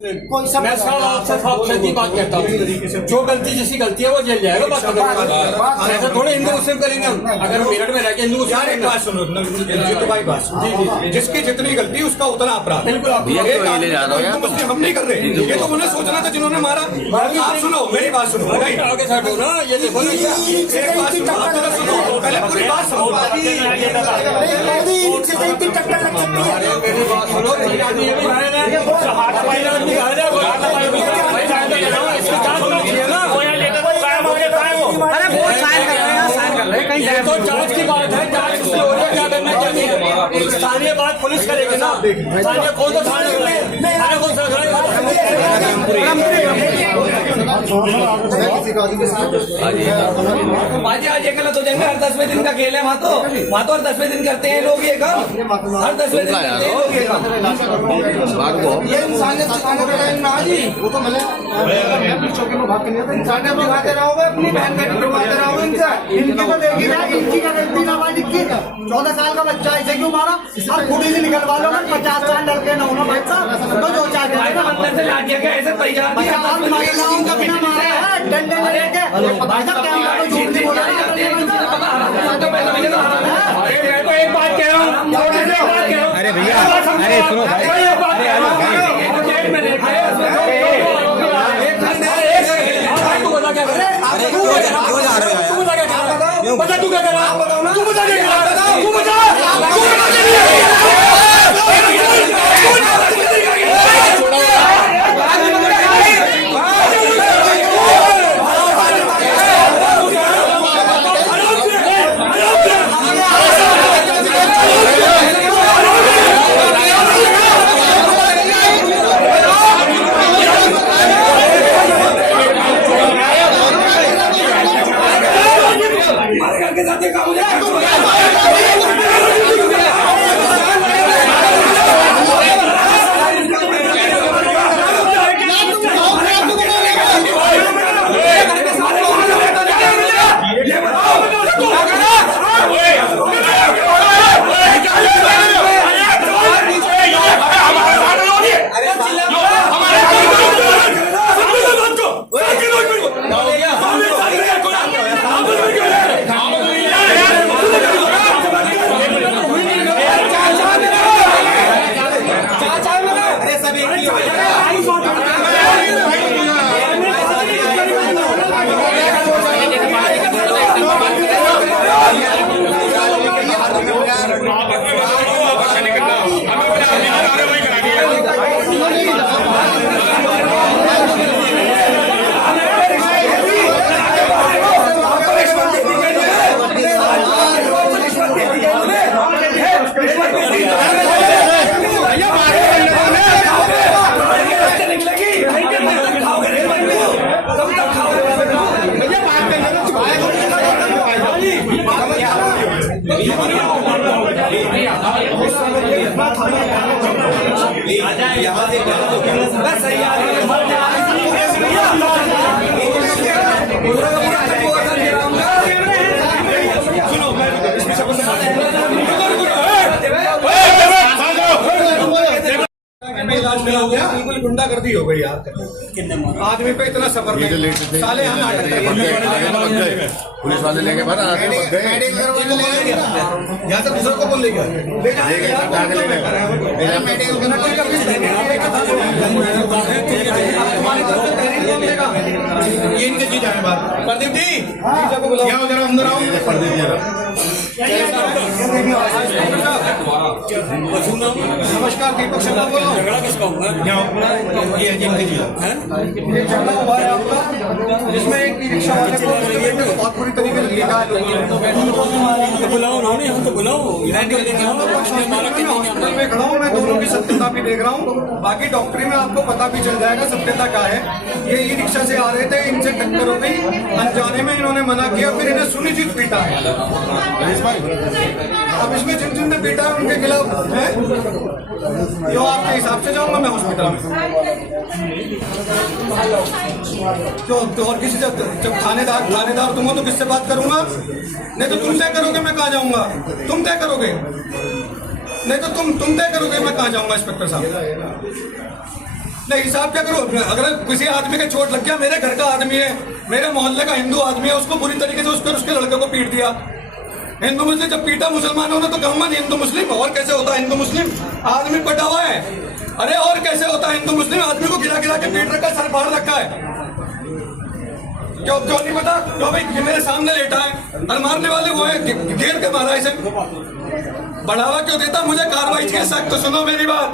मैं आपसे की बात करता हूँ, जो गलती जिसकी गलती है वो जेल जाएगा। बात ऐसा थोड़े हिंदू मुस्लिम करेंगे हम। अगर मेरठ में रहकर हिंदू मुस्लिम एक बात सुनो, भाई बात जी, जिसकी जितनी गलती उसका उतना अपराध। बिल्कुल मुस्लिम हम नहीं कर रहे, ये तो उन्हें सोचना था जिन्होंने मारा। आप सुनो मेरी बात सुनो, आगे साइड हो ना, ये देखो ना, एक बात सुनो, पहले पूरी बात सुनो। अरे वो साइन कर रहे हैं, साइन कर रहे हैं, कहीं तो जांच की बात है, जांच किसकी हो रही है, क्या करना चाहिए? स्थानीय बात पुलिस करेगी ना, स्थानीय कौन तो थाने कौन सा आज एक तो जंग हर 10वें दिन का खेल है। वहाँ तो हर 10वें दिन करते हैं लोग ये काम, हर 10वें दिन करते हैं लोग ये काम। ये इंसानियत सिखाने का टाइम ना जी, वो तो मिले इंसानियत दिखाते रहोगे, अपनी बहन बेटी दिखाते रहोगे। इनकी तो देखी ना, इनकी का गलती ना भाई, 14 साल का बच्चा इसे क्यों मारा? अब फुटेज से निकलवा लो, 50 साल डर के ना होना भाई साहब, तो जो चाहते हैं अंदर से लाठिया के ऐसे तैयार महिलाओं का बिना मारे है, डंडे लेके भाई साहब क्या तो झूठ नहीं बोला। एक बात कह रहा हूँ, अरे भैया, अरे सुनो बता तू क्या कर रहा है? तू बता क्या कर रहा है? तू बता हो गया, बिल्कुल गुंडागर्दी हो गई यार। आदमी पे इतना सफर साले यहाँ नाटक करके पुलिस वाले लेके बाहर यहाँ से दूसरों को बोल लेगा ये इनके चीज है बात। प्रदीप जी यहाँ जरा अंदर आओ। प्रदीप जी नमस्कार, दीपक शर्मा बोल रहा हूँ। झगड़ा किसका होगा? ये जिनकी चीज है, झगड़ा हुआ है आपका, जिसमें एक रिक्शा वाले को बहुत बुरी तरीके से लिखा है। तो बुलाओ ना, हम तो बुलाओ, मैं खड़ा हूँ, मैं दोनों की सत्यता भी देख रहा हूँ। बाकी डॉक्टरी में आपको पता भी चल जाएगा सत्यता क्या है। ये ई रिक्शा से आ रहे थे, इनसे टक्कर हो गई, अनजाने में इन्होंने मना किया, फिर इन्हें सुनिश्चित पीटा है। अब इसमें जिन जिन ने पीटा है उनके खिलाफ है, जो आपके हिसाब से जाऊंगा मैं हॉस्पिटल में। तो और किसी जब थानेदार तुम हो तो किससे बात करूंगा? नहीं तो तुम तय करोगे मैं कहाँ जाऊंगा, तुम तय करोगे, नहीं तो तुम तय करोगे मैं कहाँ जाऊंगा इंस्पेक्टर साहब। नहीं हिसाब क्या करो, अगर किसी आदमी के चोट लग गया, मेरे घर का आदमी है, मेरे मोहल्ले का हिंदू आदमी है, उसको बुरी तरीके से उसके लड़के को पीट दिया। हिंदू मुस्लिम जब पीटा मुसलमानों ने तो कहूंगा नहीं हिंदू मुस्लिम। और कैसे होता है हिंदू मुस्लिम? आदमी पटा हुआ है। अरे और कैसे होता है हिंदू मुस्लिम? आदमी को गिरा गिरा के पीट रखा है, सर फाड़ रखा है। क्यों क्यों नहीं पता? क्यों भाई ये मेरे सामने लेटा है और मारने वाले वो है, घेर के मारा इसे। बढ़ावा क्यों देता? मुझे कार्रवाई चाहिए सख्त। तो सुनो मेरी बात,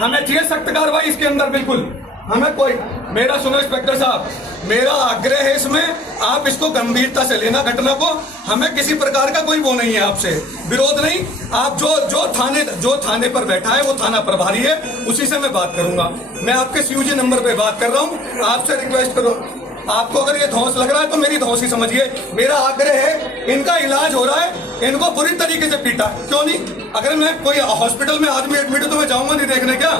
हमें चाहिए सख्त कार्रवाई इसके अंदर। बिल्कुल हमें कोई, मेरा सुनो इंस्पेक्टर साहब, मेरा आग्रह है इसमें, आप इसको गंभीरता से लेना घटना को। हमें किसी प्रकार का कोई वो नहीं है, आपसे विरोध नहीं। आप जो थाने पर बैठा है वो थाना प्रभारी है, उसी से मैं बात करूंगा। मैं आपके सीयूजी नंबर पे बात कर रहा हूँ, आपसे रिक्वेस्ट करो। आपको अगर ये धौंस लग रहा है तो मेरी धौंस ही समझिए। मेरा आग्रह है, इनका इलाज हो रहा है, इनको बुरी तरीके से पीटा, क्यों नहीं? अगर मैं कोई हॉस्पिटल में आदमी एडमिट है तो मैं जाऊंगा नहीं देखने क्या?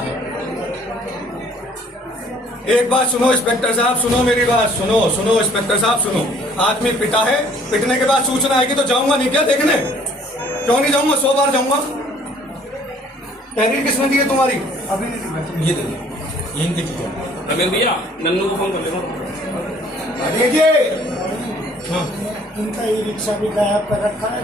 एक बात सुनो इंस्पेक्टर साहब, सुनो मेरी बात, सुनो इंस्पेक्टर साहब सुनो। आदमी पिटा है, पिटने के बाद सूचना आएगी तो जाऊंगा नहीं क्या देखने? क्यों नहीं जाऊंगा? 100 बार जाऊंगा। तहरीर किसने दी है तुम्हारी? अभी नहीं ये इनकी अगर भैया नन्नू को फोन कर लेना। देखिए इनका ई रिक्शा भी गायब कर रखा है।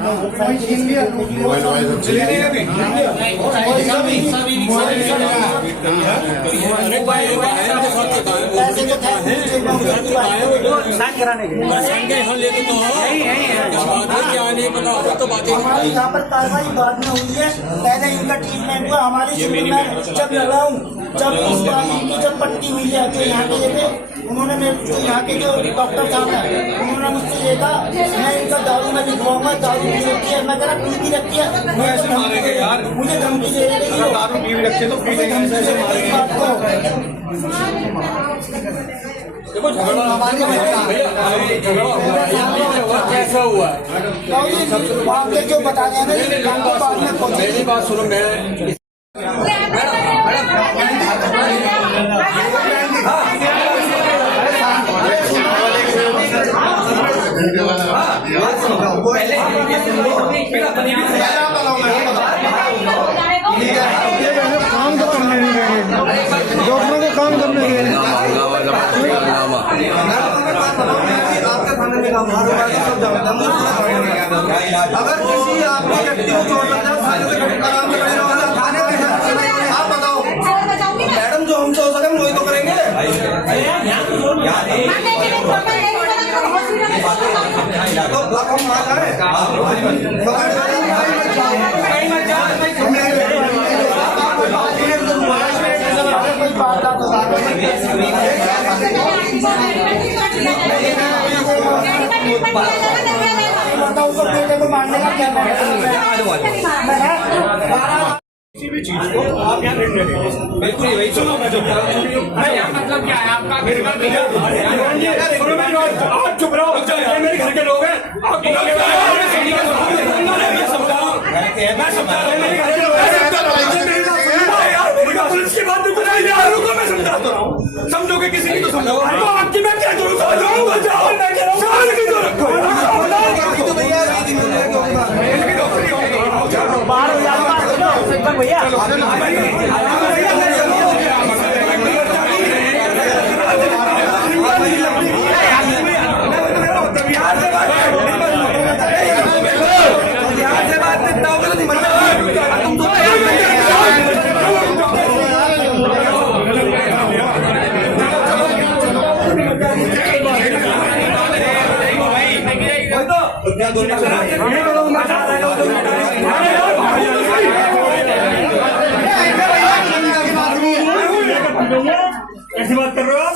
यहाँ पर कार्रवाई बाद में हुई है, पहले इनका ट्रीटमेंट हुआ। हमारी शुरू में जब लगा हूँ, जब इस बार इनकी जब पट्टी हुई है तो यहाँ के जगह उन्होंने मेरे यहाँ के जो डॉक्टर साहब हैं उन्होंने मुझसे ये कहा मैं इनका दारू में लिखवाऊंगा, दारू पी रखी है। मैं कह रहा पी भी रखी है, मुझे धमकी दे रही है। दारू पी रखी तो पी देंगे, ऐसे मारेंगे आपको। देखो झगड़ा कैसा हुआ वहाँ पे जो बता रहे हैं ना, मेरी बात सुनो। मैं काम तो करने नहीं गए, डॉक्टरों को काम करने गए। अगर किसी आपको व्यक्ति को चोट लग जाए आराम से खड़े रहो, थाने में आप बताओ मैडम, जो हमसे हो सके हम वही तो करेंगे। तो अब हम आ बेटे को मारने का क्या किसी भी चीज को आप यहाँ देखने देंगे। बिल्कुल वही सुनो, मैं जो मतलब क्या है आपका? आप चुप रहो, मेरे घर के लोग हैं। मैं समझा रहा हूँ, पुलिस की बात मैं समझाता हूँ, समझोगे किसी की तो समझो। आपकी मैं क्या करूँ? भैया ऐसी बात कर रहे हो आप?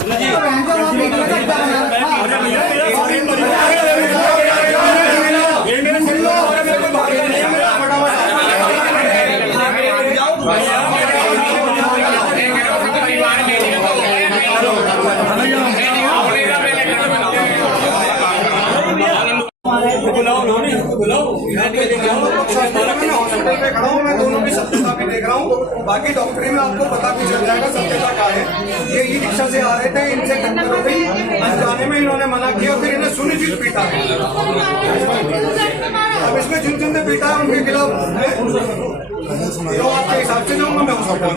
बुलाओ खड़ा हूँ, मैं दोनों की सत्यता भी देख रहा हूँ। बाकी डॉक्टरी में आपको पता भी चल जाएगा सत्यता क्या है। ये ई रिक्शा से आ रहे थे, इनसे टक्कर हो गई, अनजाने में इन्होंने मना किया, फिर इन्हें सुनिश्चित पीटा। अब इसमें जिन जिन ने पीटा है उनके खिलाफ तो आपके हिसाब से जाऊंगा मैं हॉस्पिटल।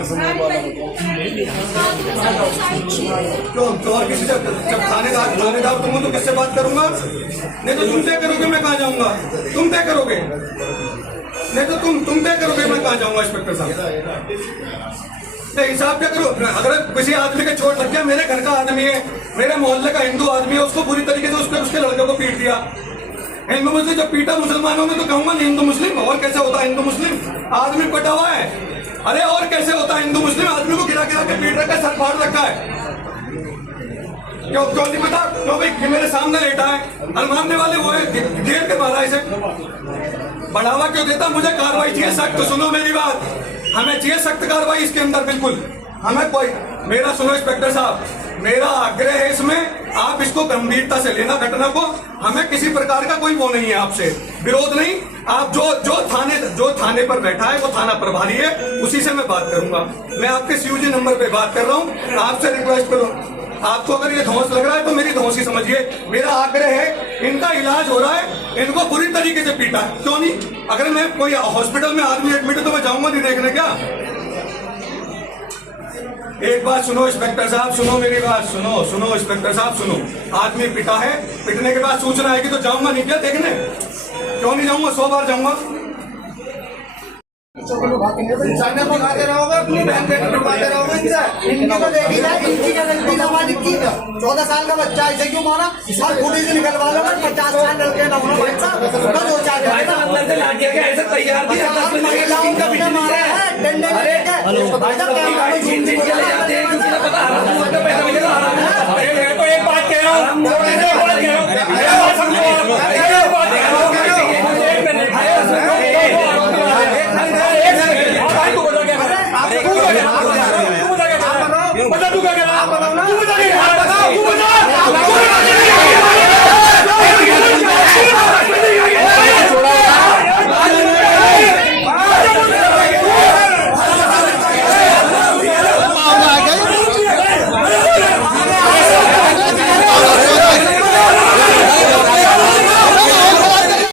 तो और किसी जब थानेदार तुम तो किससे बात करूंगा? नहीं तो तुम तय करोगे मैं कहाँ जाऊंगा? तुम तय करोगे? नहीं तो तुम तय करोगे मैं कहाँ जाऊंगा? इंस्पेक्टर साहब हिसाब क्या करो? अगर किसी आदमी के चोट लग गया, मेरे घर का आदमी है, मेरे मोहल्ले का हिंदू आदमी है, उसको बुरी तरीके से उसके लड़के को पीट दिया। हिंदू मुस्लिम जब पीटा मुसलमानों ने तो कहूंगा नहीं हिंदू मुस्लिम। और कैसे होता है हिंदू मुस्लिम? आदमी पटा हुआ है। अरे और कैसे होता है हिंदू मुस्लिम? आदमी को गिरा गिरा के पीट रखा है, सर फाड़ रखा है। क्यों नहीं पता? क्यों भाई ये मेरे सामने लेटा है, और मारने वाले वो है, घेर के मारा इसे। बढ़ावा क्यों देता? मुझे कार्रवाई चाहिए सख्त। तो सुनो मेरी बात, हमें चाहिए सख्त कार्रवाई इसके अंदर। बिल्कुल हमें कोई मेरा सुनो इंस्पेक्टर साहब, मेरा आग्रह है इसमें आप इसको गंभीरता से लेना घटना को। हमें किसी प्रकार का कोई वो नहीं है, आपसे विरोध नहीं। आप जो थाने पर बैठा है वो थाना प्रभारी है, उसी से मैं बात करूंगा। मैं आपके सीयूजी नंबर पे बात कर रहा हूँ, आपसे रिक्वेस्ट करूँ। आपको अगर ये धौंस लग रहा है तो मेरी धौंस ही समझिए। मेरा आग्रह है, इनका इलाज हो रहा है, इनको बुरी तरीके से पीटा है। क्यों नहीं? अगर मैं कोई हॉस्पिटल में आदमी एडमिट है तो मैं जाऊंगा नहीं देखने क्या? एक बात सुनो इंस्पेक्टर साहब, सुनो मेरी बात, सुनो इंस्पेक्टर साहब सुनो। आदमी पिटा है, पिटने के बाद सूचना आएगी तो जाऊंगा नहीं क्या देखने? क्यों नहीं जाऊंगा? 100 बार जाऊंगा। चाइना को खाते रहोगे, अपनी बहन बेटी डुबाते रहोगे इनसे। इनकी तो देखी जाए, इनकी क्या गलती ना मालिक की? 14 साल का बच्चा इसे क्यों मारा? और फुटेज निकलवा लो, 50 साल लड़के ना होना भाई साहब, उसका 2-4 अंदर से लाठी के ऐसे तैयार किया महिलाओं का भी मारा है डंडे में लेके। भाई साहब पैसा मिलेगा। अरे मैं तो एक बात कह रहा हूँ, तू क्या कह रहा?